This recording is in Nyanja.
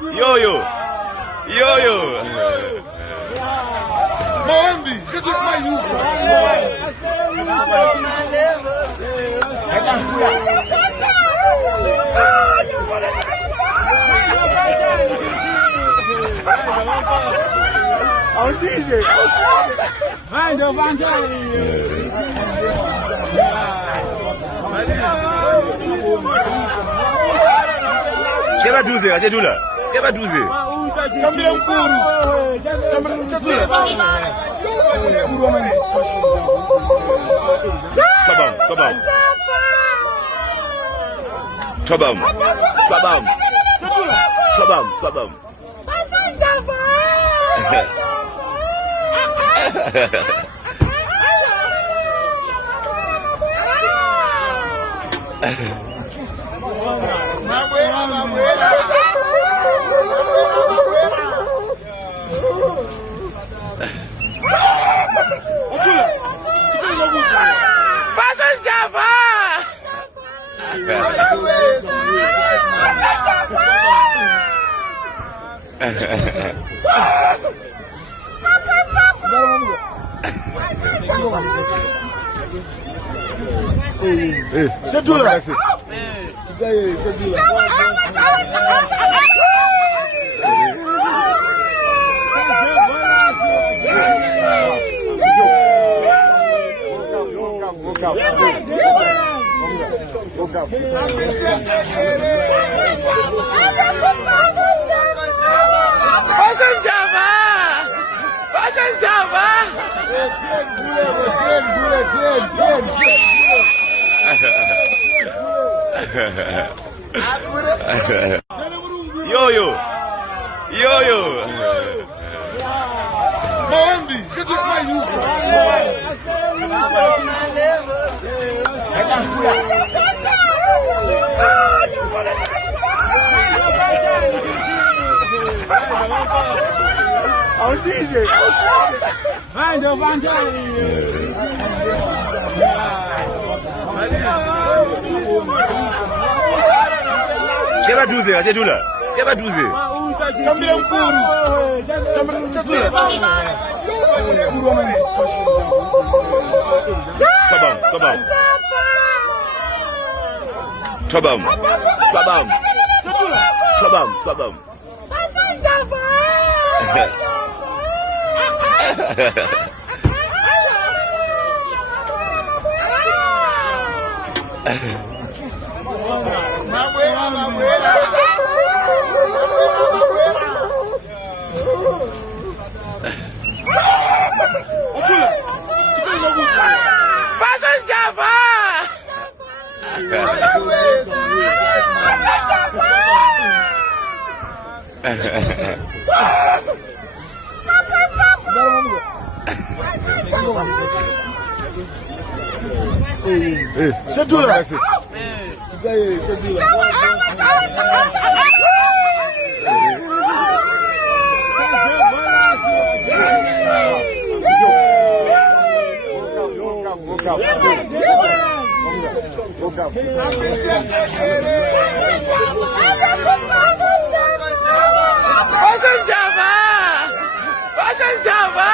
Yo yo. Yo yo. Maombi, je dois pas y Siapa douze, aja dulu. Siapa douze? Cambiare un puro. Sabam, sabam. Sabam. Sabam. Sabam, sabam. C'est tout là. C'est tout là. Yo yo. Yo yo. Maombi, je dois pas y Siapa douze, aja dulu. Siapa douze? Cambiare un puro. Sabam, sabam. Sabam. Sabam. Sabam, sabam. C'est tout là. C'est tout là. Java.